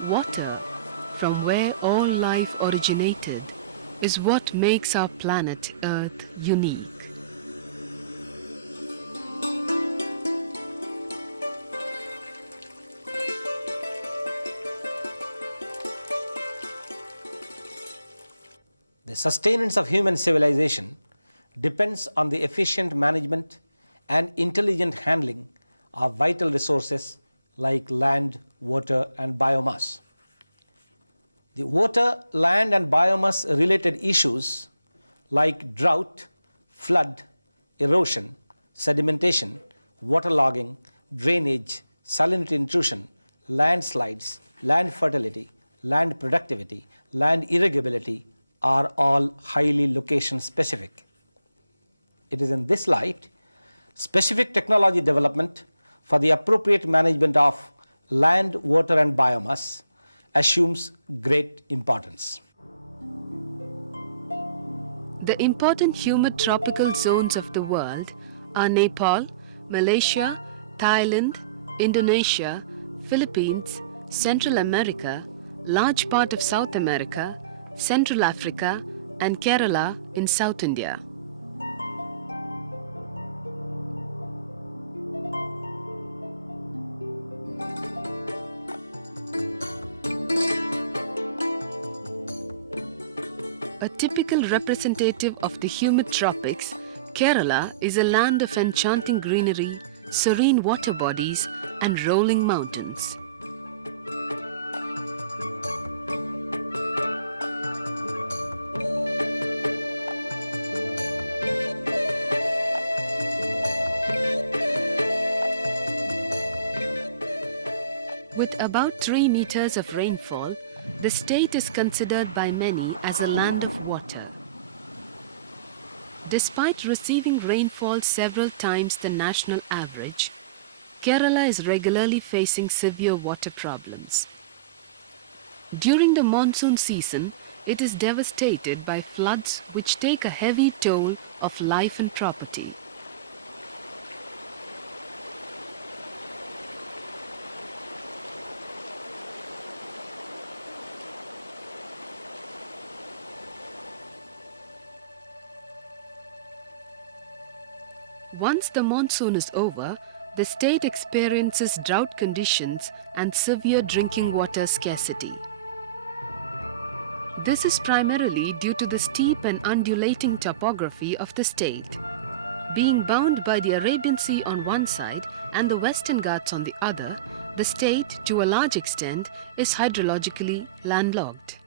Water, from where all life originated, is what makes our planet Earth unique. The sustenance of human civilization depends on the efficient management and intelligent handling of vital resources like land, water, and biomass. The water, land, and biomass related issues like drought, flood, erosion, sedimentation, waterlogging, drainage, salinity intrusion, landslides, land fertility, land productivity, land irrigability are all highly location specific. It is in this light, specific technology development for the appropriate management of land, water, and biomass assumes great importance. The important humid tropical zones of the world are Nepal, Malaysia, Thailand, Indonesia, Philippines, Central America, large part of South America, Central Africa, and Kerala in South India. A typical representative of the humid tropics, Kerala is a land of enchanting greenery, serene water bodies, and rolling mountains. With about 3 meters of rainfall, the state is considered by many as a land of water. Despite receiving rainfall several times the national average, Kerala is regularly facing severe water problems. During the monsoon season, it is devastated by floods which take a heavy toll of life and property. Once the monsoon is over, the state experiences drought conditions and severe drinking water scarcity. This is primarily due to the steep and undulating topography of the state. Being bound by the Arabian Sea on one side and the Western Ghats on the other, the state, to a large extent, is hydrologically landlocked.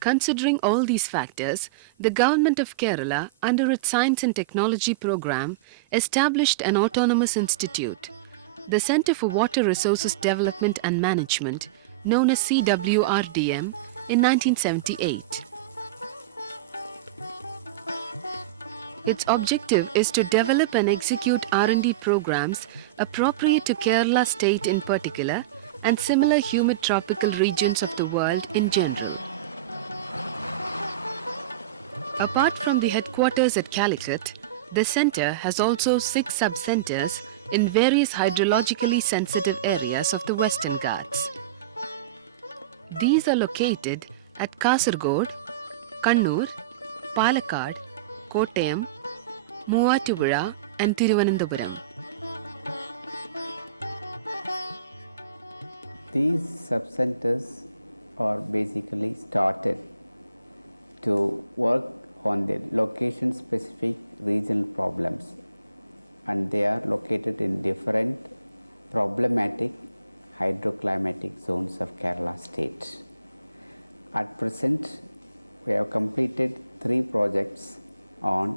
Considering all these factors, the government of Kerala, under its Science and Technology program, established an autonomous institute, the Centre for Water Resources Development and Management, known as CWRDM, in 1978. Its objective is to develop and execute R&D programs appropriate to Kerala state in particular and similar humid tropical regions of the world in general. Apart from the headquarters at Calicut, the centre has also 6 sub-centres in various hydrologically sensitive areas of the Western Ghats. These are located at Kasargod, Kannur, Palakkad, Kottayam, Moovattupuzha and Thiruvananthapuram. These sub-centers are basically started to work on the location-specific regional problems, and they are located in different problematic hydroclimatic zones of Kerala state. At present, we have completed 3 projects on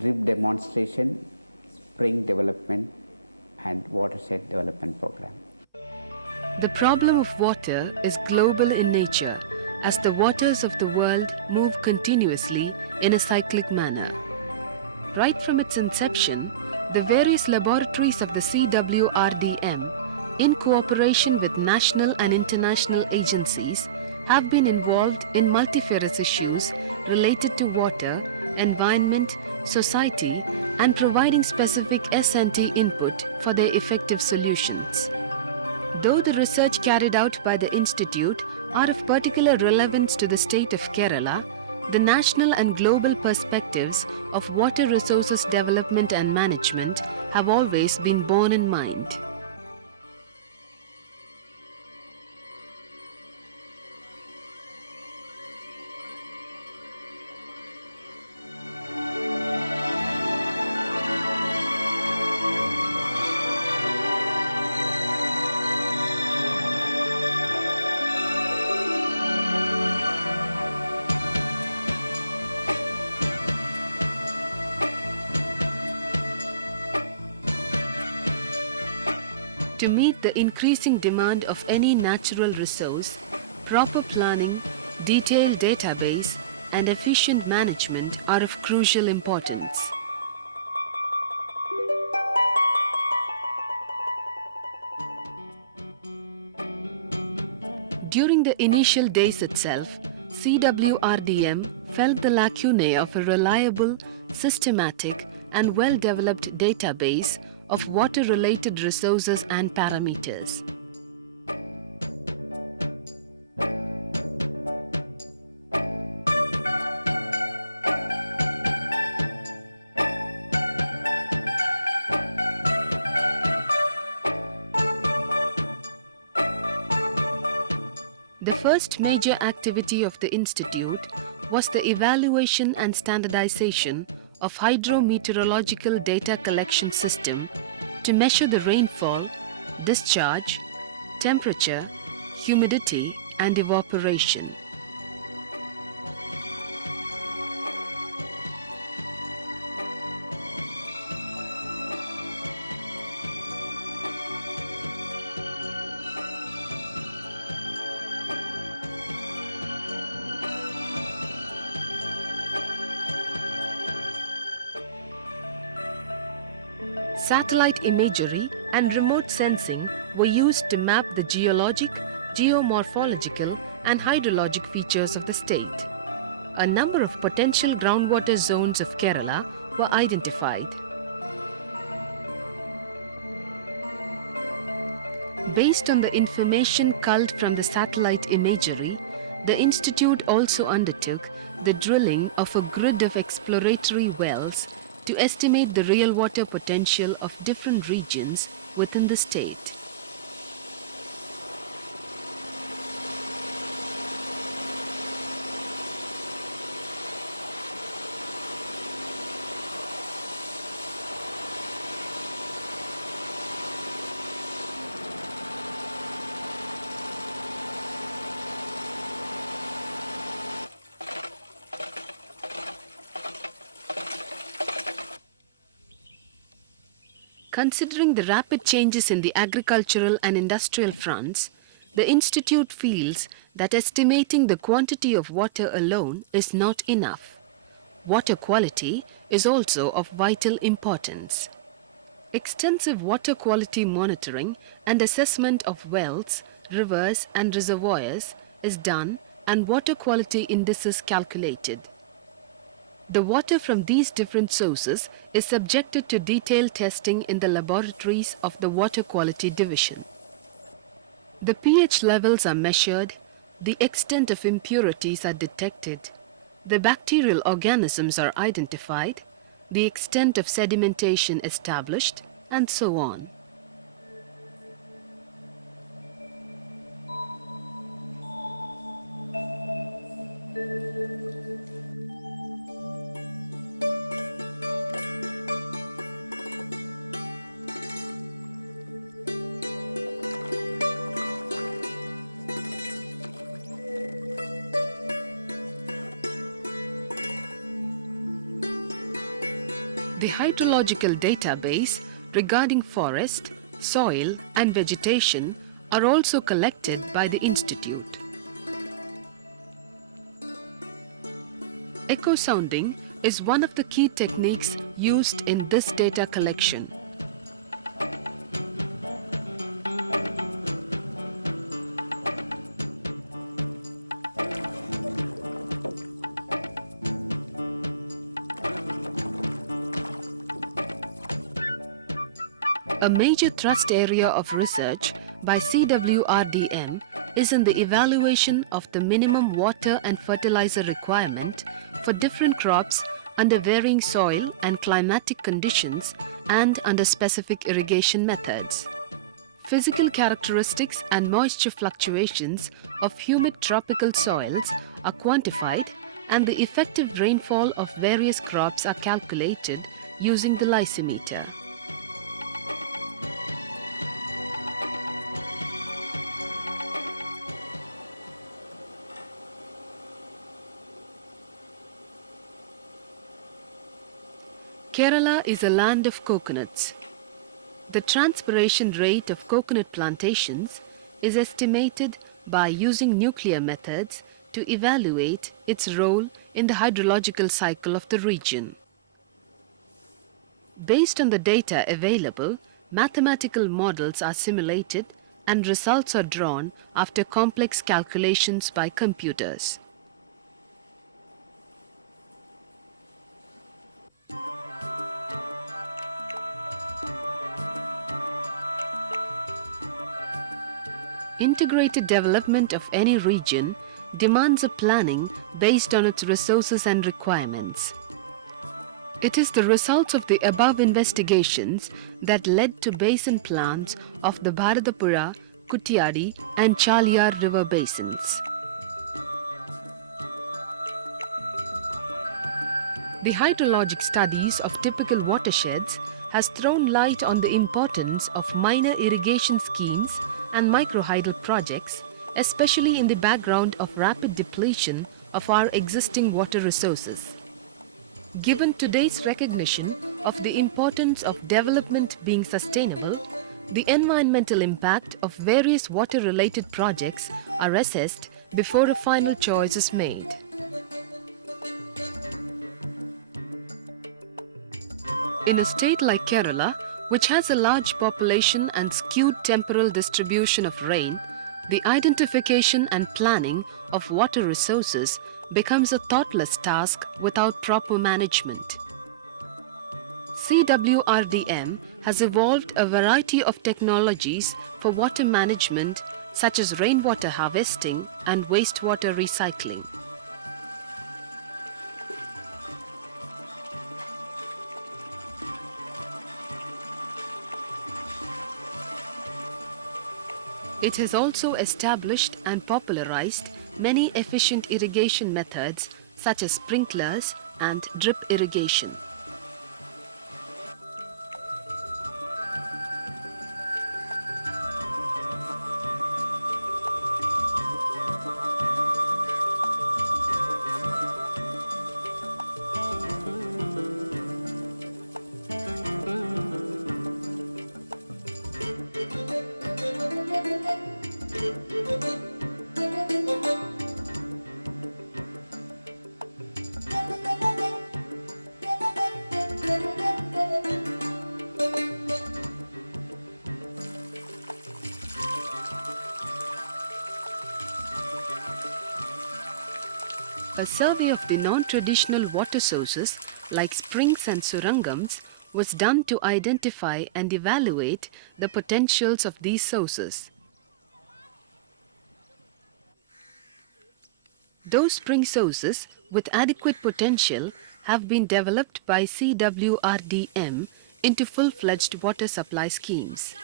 drip demonstration, spring development, and watershed development program. The problem of water is global in nature, as the waters of the world move continuously in a cyclic manner. Right from its inception, the various laboratories of the CWRDM, in cooperation with national and international agencies, have been involved in multifarious issues related to water, environment, society, and providing specific S&T input for their effective solutions. Though the research carried out by the Institute are of particular relevance to the state of Kerala, the national and global perspectives of water resources development and management have always been borne in mind. To meet the increasing demand of any natural resource, proper planning, detailed database, and efficient management are of crucial importance. During the initial days itself, CWRDM felt the lacunae of a reliable, systematic, and well-developed database of water-related resources and parameters. The first major activity of the Institute was the evaluation and standardization of hydrometeorological data collection system to measure the rainfall, discharge, temperature, humidity, and evaporation. Satellite imagery and remote sensing were used to map the geologic, geomorphological, and hydrologic features of the state. A number of potential groundwater zones of Kerala were identified. Based on the information culled from the satellite imagery, the Institute also undertook the drilling of a grid of exploratory wells to estimate the real water potential of different regions within the state. Considering the rapid changes in the agricultural and industrial fronts, the Institute feels that estimating the quantity of water alone is not enough. Water quality is also of vital importance. Extensive water quality monitoring and assessment of wells, rivers, and reservoirs is done and water quality indices calculated. The water from these different sources is subjected to detailed testing in the laboratories of the Water Quality Division. The pH levels are measured, the extent of impurities are detected, the bacterial organisms are identified, the extent of sedimentation established, and so on. The hydrological database regarding forest, soil, and vegetation are also collected by the Institute. Echo sounding is one of the key techniques used in this data collection. A major thrust area of research by CWRDM is in the evaluation of the minimum water and fertilizer requirement for different crops under varying soil and climatic conditions and under specific irrigation methods. Physical characteristics and moisture fluctuations of humid tropical soils are quantified and the effective rainfall of various crops are calculated using the lysimeter. Kerala is a land of coconuts. The transpiration rate of coconut plantations is estimated by using nuclear methods to evaluate its role in the hydrological cycle of the region. Based on the data available, mathematical models are simulated and results are drawn after complex calculations by computers. Integrated development of any region demands a planning based on its resources and requirements. It is the results of the above investigations that led to basin plans of the Bharatapuzha, Kuttiyadi and Chaliyar river basins. The hydrologic studies of typical watersheds has thrown light on the importance of minor irrigation schemes and microhydel projects, especially in the background of rapid depletion of our existing water resources. Given today's recognition of the importance of development being sustainable, the environmental impact of various water-related projects are assessed before a final choice is made. In a state like Kerala, which has a large population and skewed temporal distribution of rain, the identification and planning of water resources becomes a thoughtless task without proper management. CWRDM has evolved a variety of technologies for water management such as rainwater harvesting and wastewater recycling. It has also established and popularized many efficient irrigation methods such as sprinklers and drip irrigation. A survey of the non-traditional water sources like springs and surangams was done to identify and evaluate the potentials of these sources. Those spring sources with adequate potential have been developed by CWRDM into full-fledged water supply schemes.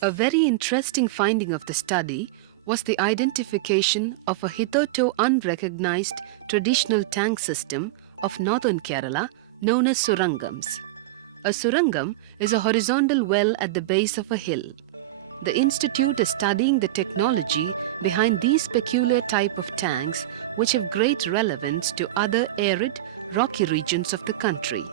A very interesting finding of the study was the identification of a hitherto unrecognized traditional tank system of northern Kerala known as surangams. A surangam is a horizontal well at the base of a hill. The institute is studying the technology behind these peculiar type of tanks which have great relevance to other arid, rocky regions of the country.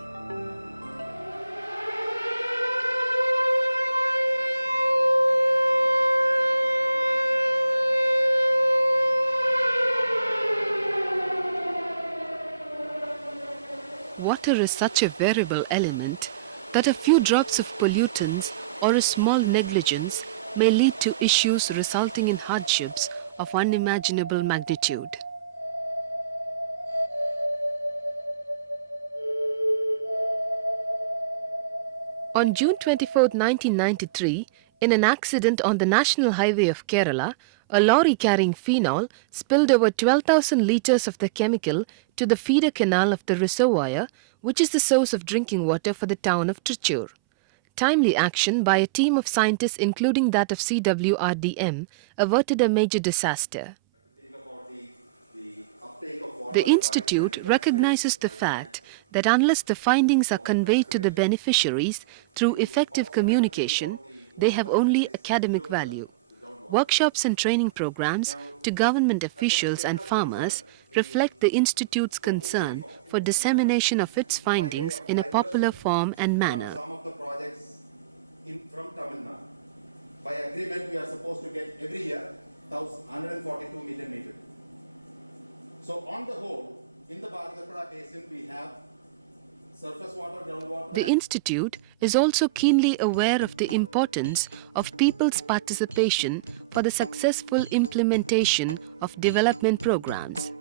Water is such a variable element that a few drops of pollutants or a small negligence may lead to issues resulting in hardships of unimaginable magnitude. On June 24, 1993, in an accident on the National Highway of Kerala, a lorry carrying phenol spilled over 12,000 litres of the chemical to the feeder canal of the reservoir, which is the source of drinking water for the town of Trichur. Timely action by a team of scientists, including that of CWRDM, averted a major disaster. The Institute recognizes the fact that unless the findings are conveyed to the beneficiaries through effective communication, they have only academic value. Workshops and training programs to government officials and farmers reflect the Institute's concern for dissemination of its findings in a popular form and manner. The Institute is also keenly aware of the importance of people's participation for the successful implementation of development programs.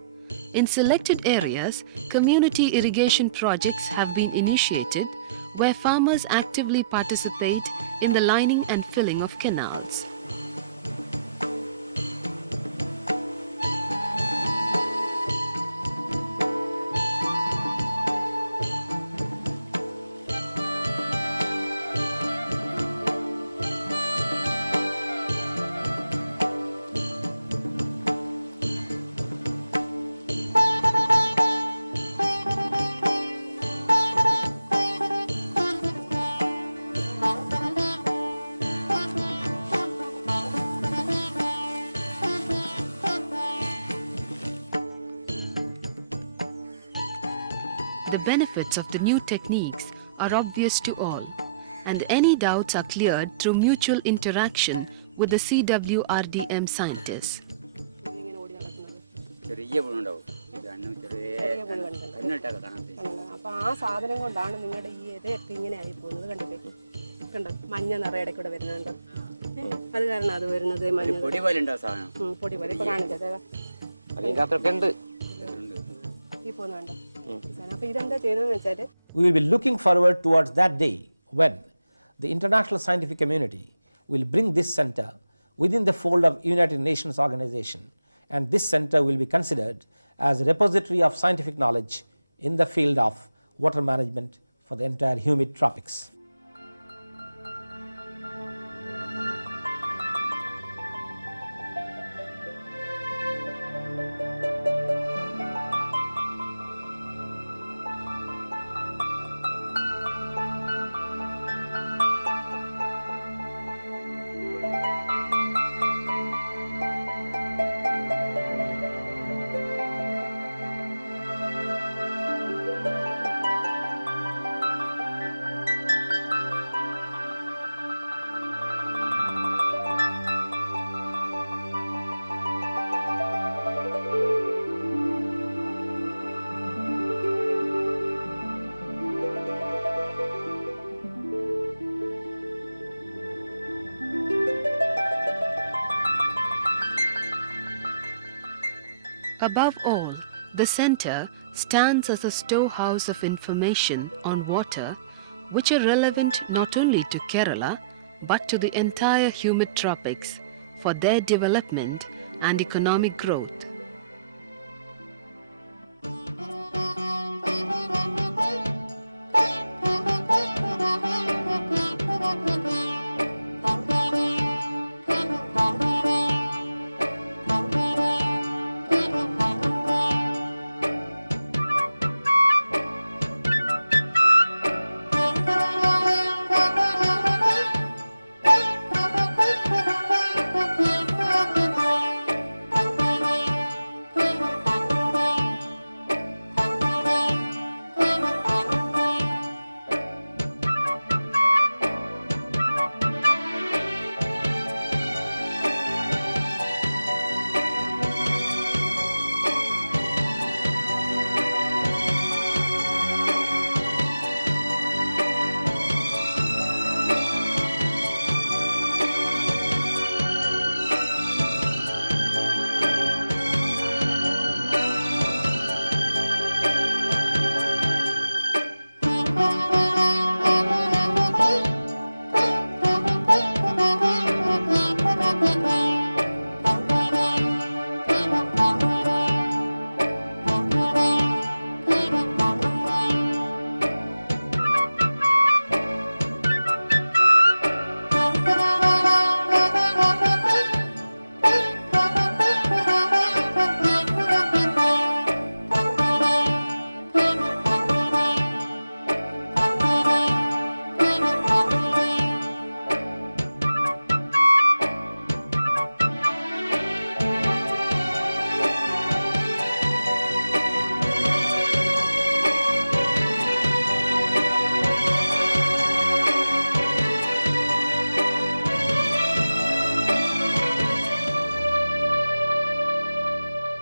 In selected areas, community irrigation projects have been initiated where farmers actively participate in the lining and filling of canals. The benefits of the new techniques are obvious to all, and any doubts are cleared through mutual interaction with the CWRDM scientists. ചെറിയ പുഴുണ്ടാവും രണ്ടും ചെറിയ ഒന്നിട്ടൊക്കെ കാണാൻ അപ്പോൾ ആ സാധനം കൊണ്ടാണ് നിങ്ങളുടെ ഈ ഇലയൊക്കെ ഇങ്ങനെ ആയി പോകുന്നത്. കണ്ടിട്ട് കണ്ടോ, മഞ്ഞ നിറം ഇടയ്ക്കൂടെ വരുന്നുണ്ട്. അത് കാരണം അത് വരുന്നത് മഞ്ഞ പൊടി പോലെ ഉണ്ടാവും സാധനം. പൊടി പോലെ ഇപ്പോൾ കാണിച്ചത് അതിനകത്തൊക്കെ ഉണ്ട്. ഈ പോകുന്നുണ്ട്. അപ്പോൾ ഇതെന്താ ചെയ്തതെന്ന് വെച്ചാൽ We will be looking forward towards that day when the international scientific community will bring this center within the fold of United Nations organization, and this center will be considered as a repository of scientific knowledge in the field of water management for the entire humid tropics. Above all, the center stands as a storehouse of information on water which are relevant not only to Kerala but to the entire humid tropics for their development and economic growth.